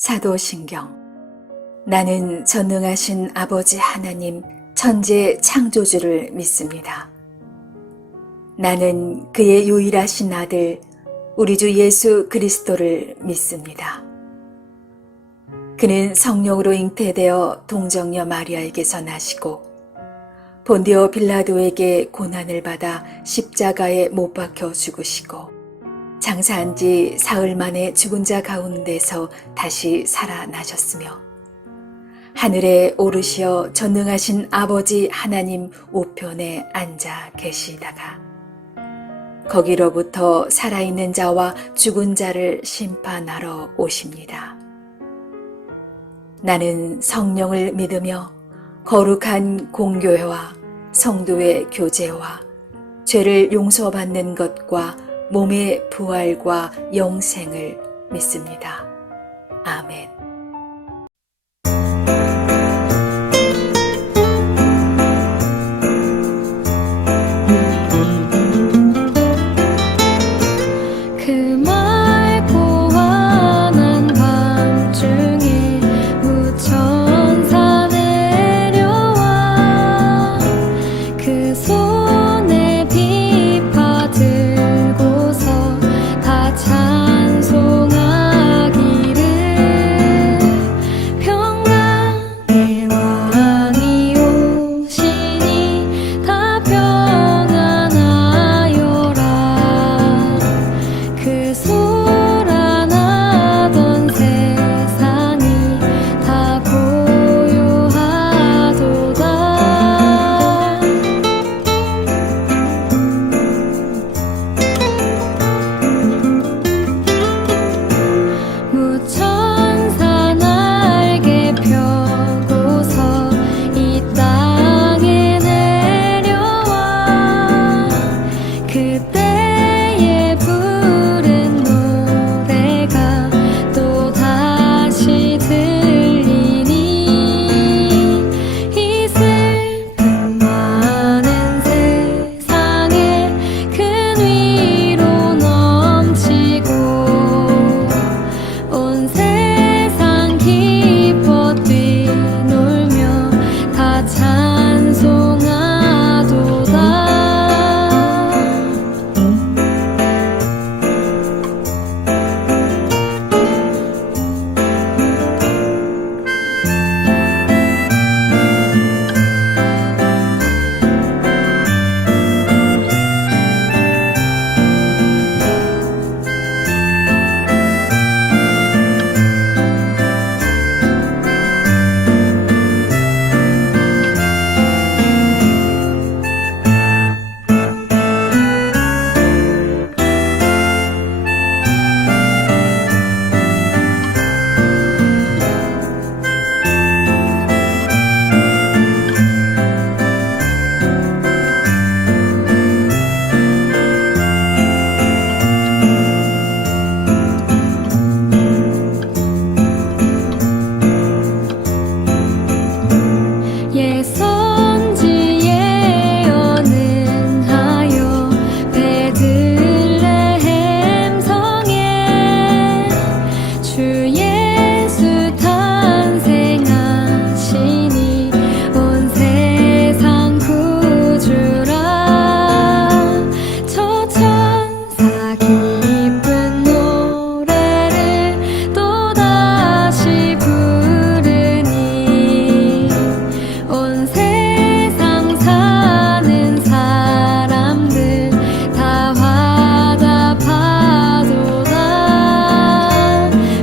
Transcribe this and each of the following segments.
사도신경. 나는 전능하신 아버지 하나님 천재 창조주를 믿습니다. 나는 그의 유일하신 아들 우리 주 예수 그리스도를 믿습니다. 그는 성령으로 잉태되어 동정녀 마리아에게서 나시고 본디오 빌라도에게 고난을 받아 십자가에 못 박혀 죽으시고 장사한 지 사흘 만에 죽은 자 가운데서 다시 살아나셨으며 하늘에 오르시어 전능하신 아버지 하나님 우편에 앉아 계시다가 거기로부터 살아있는 자와 죽은 자를 심판하러 오십니다. 나는 성령을 믿으며 거룩한 공교회와 성도의 교제와 죄를 용서받는 것과 몸의 부활과 영생을 믿습니다. 아멘.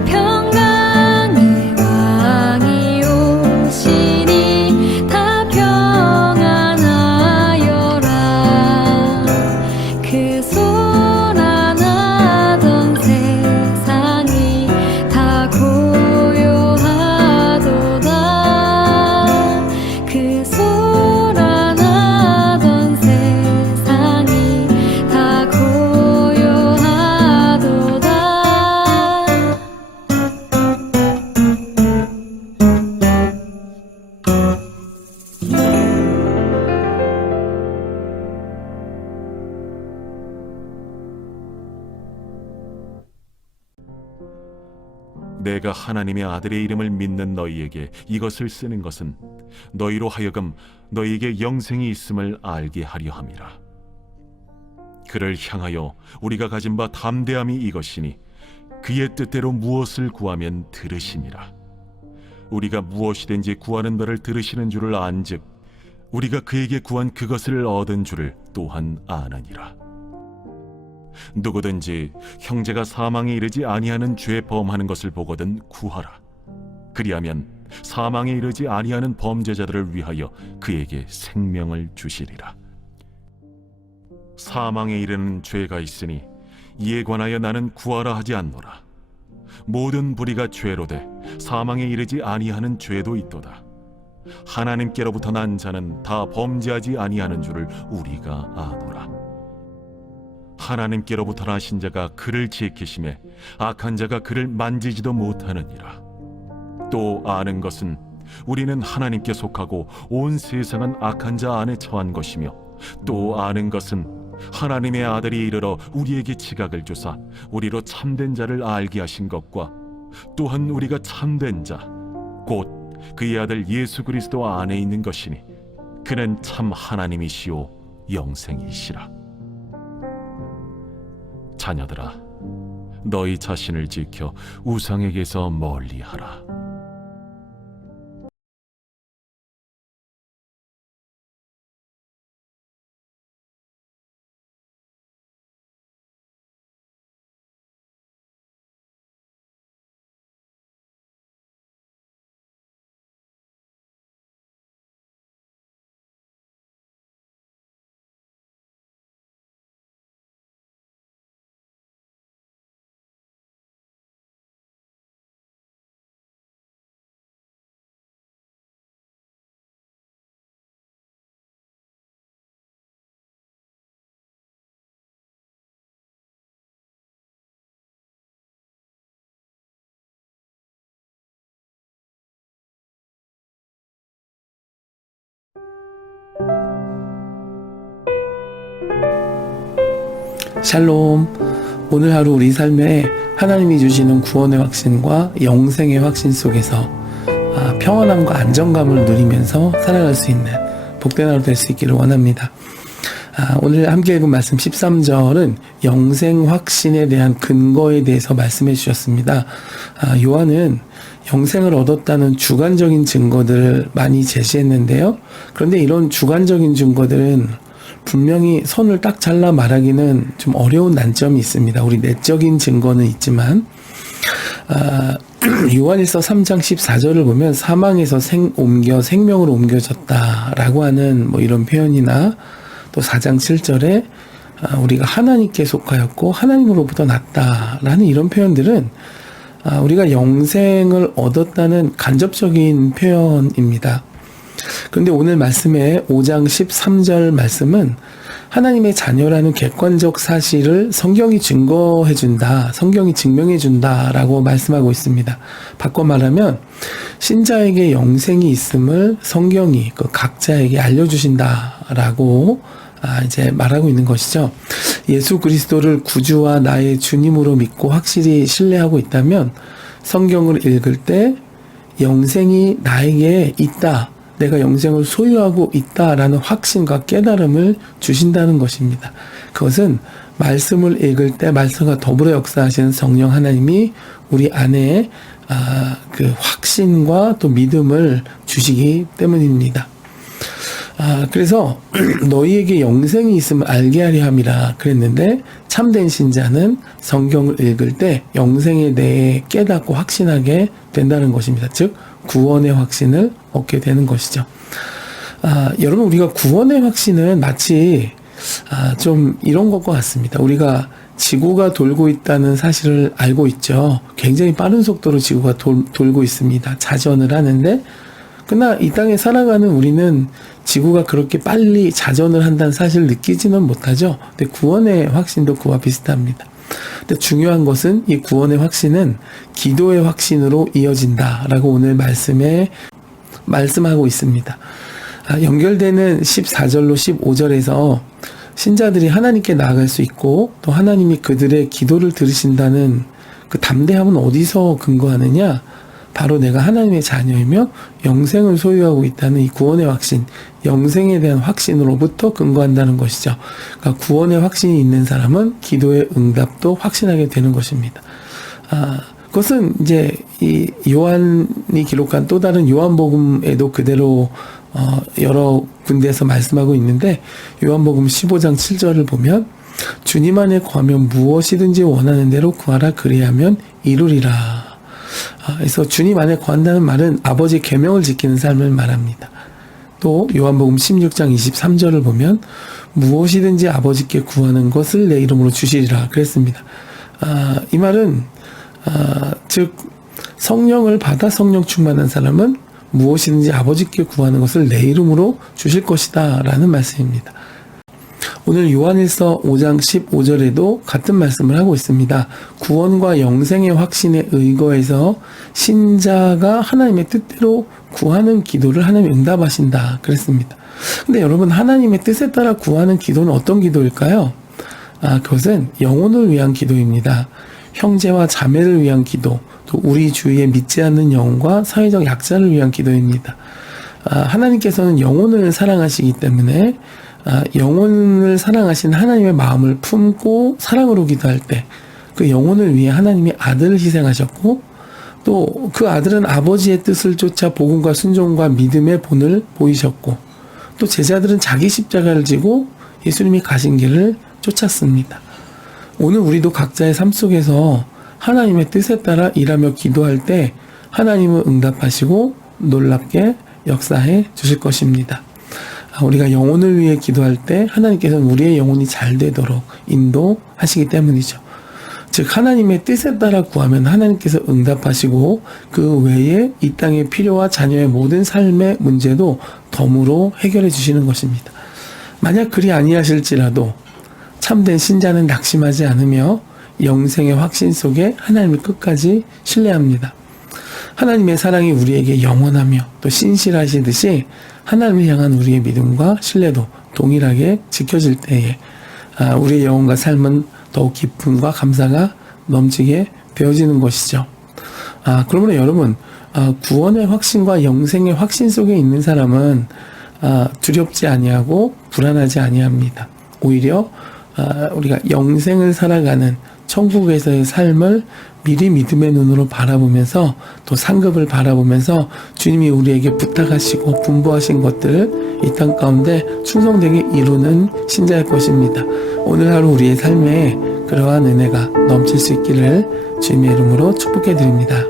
평강 내가 하나님의 아들의 이름을 믿는 너희에게 이것을 쓰는 것은 너희로 하여금 너희에게 영생이 있음을 알게 하려 함이라. 그를 향하여 우리가 가진 바 담대함이 이것이니 그의 뜻대로 무엇을 구하면 들으심이라. 우리가 무엇이든지 구하는 바를 들으시는 줄을 안즉 우리가 그에게 구한 그것을 얻은 줄을 또한 아느니라. 누구든지 형제가 사망에 이르지 아니하는 죄 범하는 것을 보거든 구하라. 그리하면 사망에 이르지 아니하는 범죄자들을 위하여 그에게 생명을 주시리라. 사망에 이르는 죄가 있으니 이에 관하여 나는 구하라 하지 않노라. 모든 불의가 죄로 돼 사망에 이르지 아니하는 죄도 있도다. 하나님께로부터 난 자는 다 범죄하지 아니하는 줄을 우리가 아노라. 하나님께로부터 나신 자가 그를 지키심에 악한 자가 그를 만지지도 못하느니라. 또 아는 것은 우리는 하나님께 속하고 온 세상은 악한 자 안에 처한 것이며, 또 아는 것은 하나님의 아들이 이르러 우리에게 지각을 주사 우리로 참된 자를 알게 하신 것과, 또한 우리가 참된 자 곧 그의 아들 예수 그리스도 안에 있는 것이니 그는 참 하나님이시오 영생이시라. 자녀들아, 너희 자신을 지켜 우상에게서 멀리하라. 샬롬. 오늘 하루 우리 삶에 하나님이 주시는 구원의 확신과 영생의 확신 속에서 평안함과 안정감을 누리면서 살아갈 수 있는 복된 하루 될 수 있기를 원합니다. 오늘 함께 읽은 말씀 13절은 영생 확신에 대한 근거에 대해서 말씀해 주셨습니다. 요한은 영생을 얻었다는 주관적인 증거들을 많이 제시했는데요. 그런데 이런 주관적인 증거들은 분명히 손을 딱 잘라 말하기는 좀 어려운 난점이 있습니다. 우리 내적인 증거는 있지만 요한일서 3장 14절을 보면 사망에서 생명으로 옮겨졌다라고 하는 이런 표현이나, 또 4장 7절에 우리가 하나님께 속하였고 하나님으로부터 났다라는 이런 표현들은 우리가 영생을 얻었다는 간접적인 표현입니다. 그런데 오늘 말씀의 5장 13절 말씀은 하나님의 자녀라는 객관적 사실을 성경이 증거해준다, 성경이 증명해준다 라고 말씀하고 있습니다. 바꿔 말하면 신자에게 영생이 있음을 성경이 그 각자에게 알려주신다 라고 이제 말하고 있는 것이죠. 예수 그리스도를 구주와 나의 주님으로 믿고 확실히 신뢰하고 있다면 성경을 읽을 때 영생이 나에게 있다, 내가 영생을 소유하고 있다라는 확신과 깨달음을 주신다는 것입니다. 그것은 말씀을 읽을 때 말씀과 더불어 역사하시는 성령 하나님이 우리 안에 그 확신과 또 믿음을 주시기 때문입니다. 그래서 너희에게 영생이 있음을 알게 하려 함이라 그랬는데, 참된 신자는 성경을 읽을 때 영생에 대해 깨닫고 확신하게 된다는 것입니다. 즉 구원의 확신을 얻게 되는 것이죠. 여러분, 우리가 구원의 확신은 마치 좀 이런 것과 같습니다. 우리가 지구가 돌고 있다는 사실을 알고 있죠. 굉장히 빠른 속도로 지구가 돌고 있습니다. 자전을 하는데, 그러나 이 땅에 살아가는 우리는 지구가 그렇게 빨리 자전을 한다는 사실을 느끼지는 못하죠. 근데 구원의 확신도 그와 비슷합니다. 근데 중요한 것은 이 구원의 확신은 기도의 확신으로 이어진다라고 오늘 말씀하고 있습니다. 연결되는 14절로 15절에서 신자들이 하나님께 나아갈 수 있고 또 하나님이 그들의 기도를 들으신다는 그 담대함은 어디서 근거하느냐? 바로 내가 하나님의 자녀이며 영생을 소유하고 있다는 이 구원의 확신, 영생에 대한 확신으로부터 근거한다는 것이죠. 그러니까 구원의 확신이 있는 사람은 기도의 응답도 확신하게 되는 것입니다. 그것은 이제 이 요한이 기록한 또 다른 요한복음에도 그대로 여러 군데에서 말씀하고 있는데, 요한복음 15장 7절을 보면 주님 안에 거하면 무엇이든지 원하는 대로 구하라, 그리하면 이루리라. 그래서 주님 안에 거한다는 말은 아버지 계명을 지키는 삶을 말합니다. 또 요한복음 16장 23절을 보면 무엇이든지 아버지께 구하는 것을 내 이름으로 주시리라 그랬습니다. 이 말은 즉 성령을 받아 성령 충만한 사람은 무엇이든지 아버지께 구하는 것을 내 이름으로 주실 것이다 라는 말씀입니다. 오늘 요한일서 5장 15절에도 같은 말씀을 하고 있습니다. 구원과 영생의 확신에 의거해서 신자가 하나님의 뜻대로 구하는 기도를 하나님이 응답하신다 그랬습니다. 근데 여러분, 하나님의 뜻에 따라 구하는 기도는 어떤 기도일까요? 그것은 영혼을 위한 기도입니다. 형제와 자매를 위한 기도, 또 우리 주위에 믿지 않는 영혼과 사회적 약자를 위한 기도입니다. 하나님께서는 영혼을 사랑하시기 때문에 영혼을 사랑하신 하나님의 마음을 품고 사랑으로 기도할 때 그 영혼을 위해 하나님이 아들을 희생하셨고, 또 그 아들은 아버지의 뜻을 쫓아 복음과 순종과 믿음의 본을 보이셨고, 또 제자들은 자기 십자가를 지고 예수님이 가신 길을 쫓았습니다. 오늘 우리도 각자의 삶 속에서 하나님의 뜻에 따라 일하며 기도할 때 하나님은 응답하시고 놀랍게 역사해 주실 것입니다. 우리가 영혼을 위해 기도할 때 하나님께서는 우리의 영혼이 잘 되도록 인도하시기 때문이죠. 즉 하나님의 뜻에 따라 구하면 하나님께서 응답하시고, 그 외에 이 땅의 필요와 자녀의 모든 삶의 문제도 덤으로 해결해 주시는 것입니다. 만약 그리 아니하실지라도 참된 신자는 낙심하지 않으며 영생의 확신 속에 하나님을 끝까지 신뢰합니다. 하나님의 사랑이 우리에게 영원하며 또 신실하시듯이 하나님을 향한 우리의 믿음과 신뢰도 동일하게 지켜질 때에 우리의 영혼과 삶은 더욱 기쁨과 감사가 넘치게 되어지는 것이죠. 그러므로 여러분, 구원의 확신과 영생의 확신 속에 있는 사람은 두렵지 아니하고 불안하지 아니합니다. 오히려 우리가 영생을 살아가는 천국에서의 삶을 미리 믿음의 눈으로 바라보면서, 또 상급을 바라보면서 주님이 우리에게 부탁하시고 분부하신 것들을 이 땅 가운데 충성되게 이루는 신자일 것입니다. 오늘 하루 우리의 삶에 그러한 은혜가 넘칠 수 있기를 주님의 이름으로 축복해 드립니다.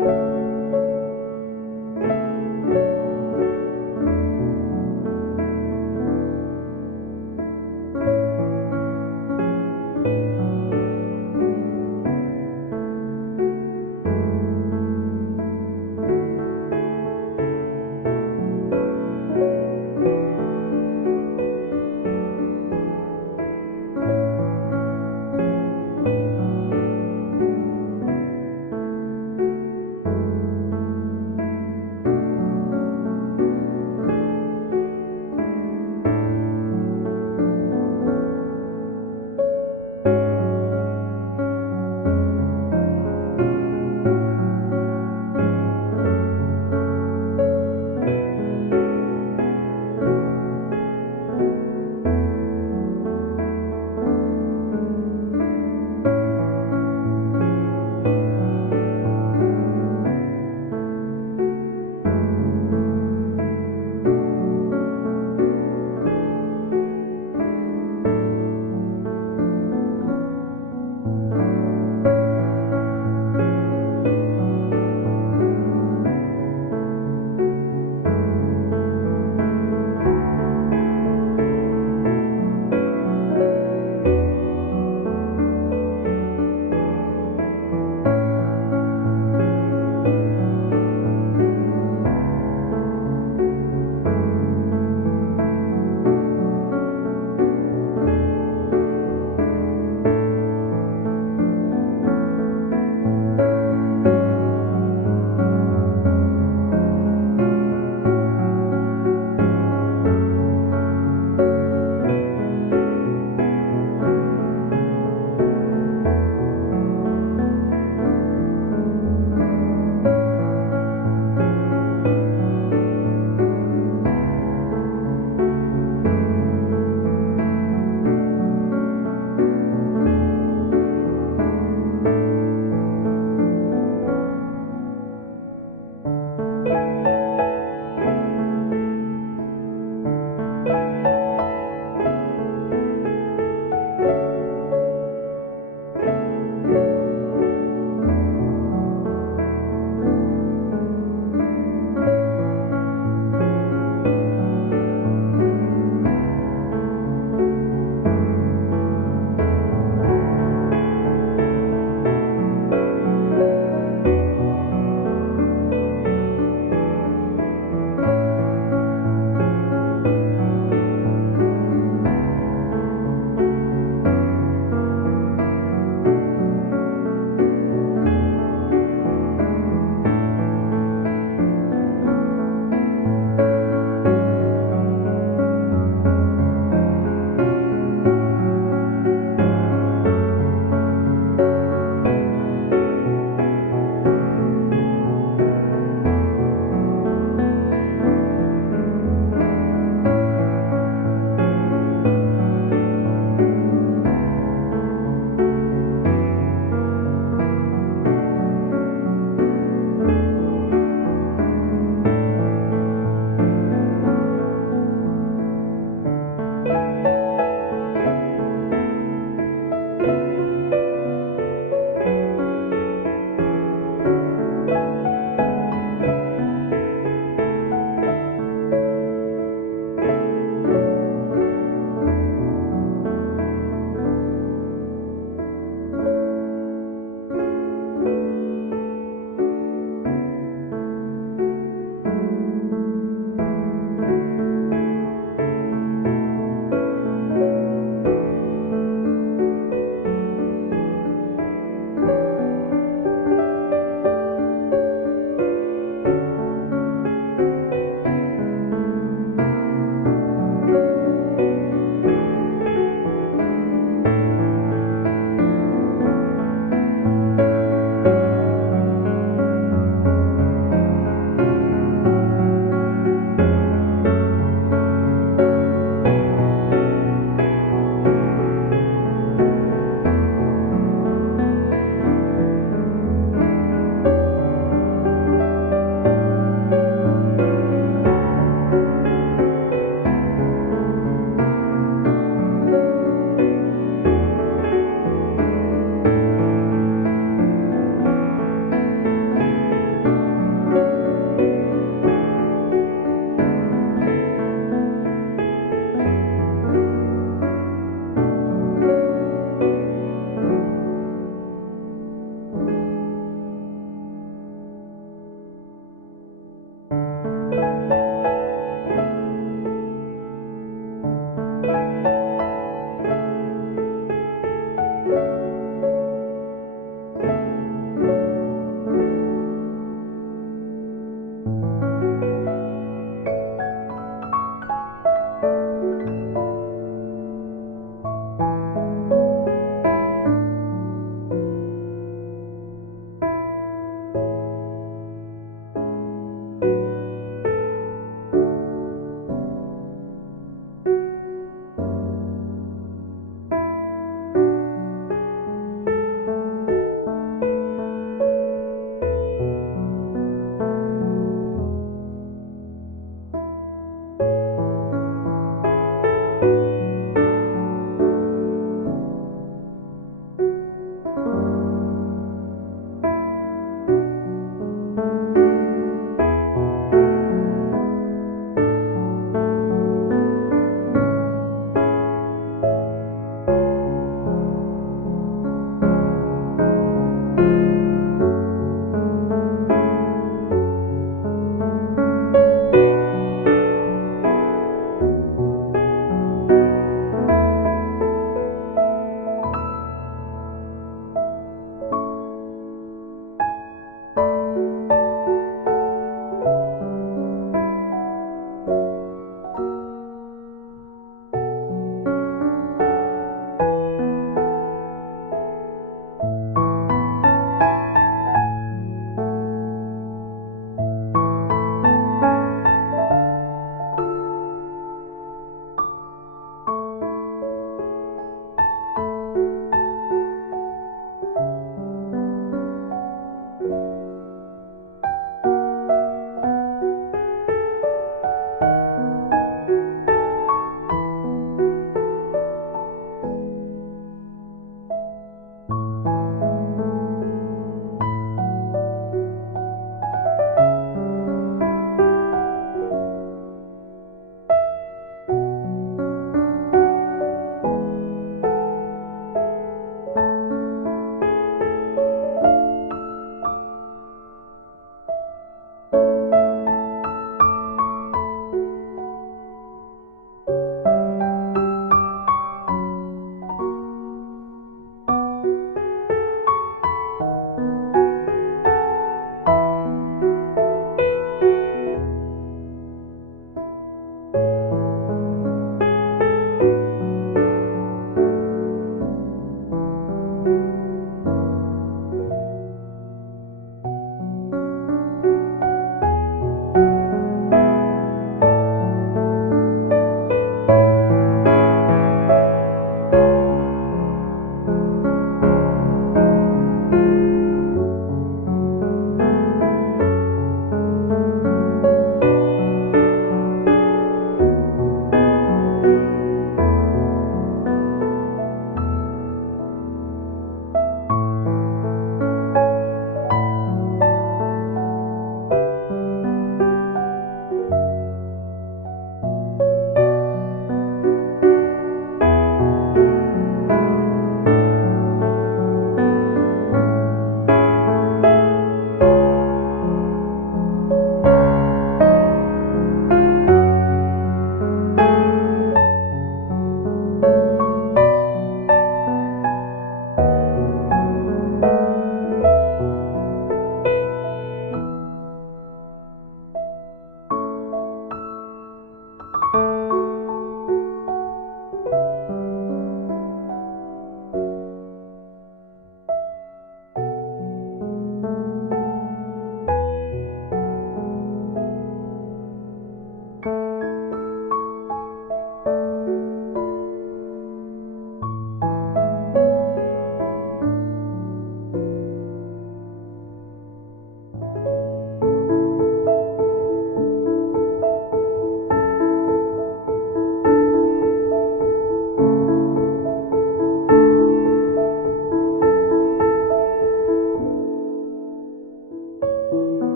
네.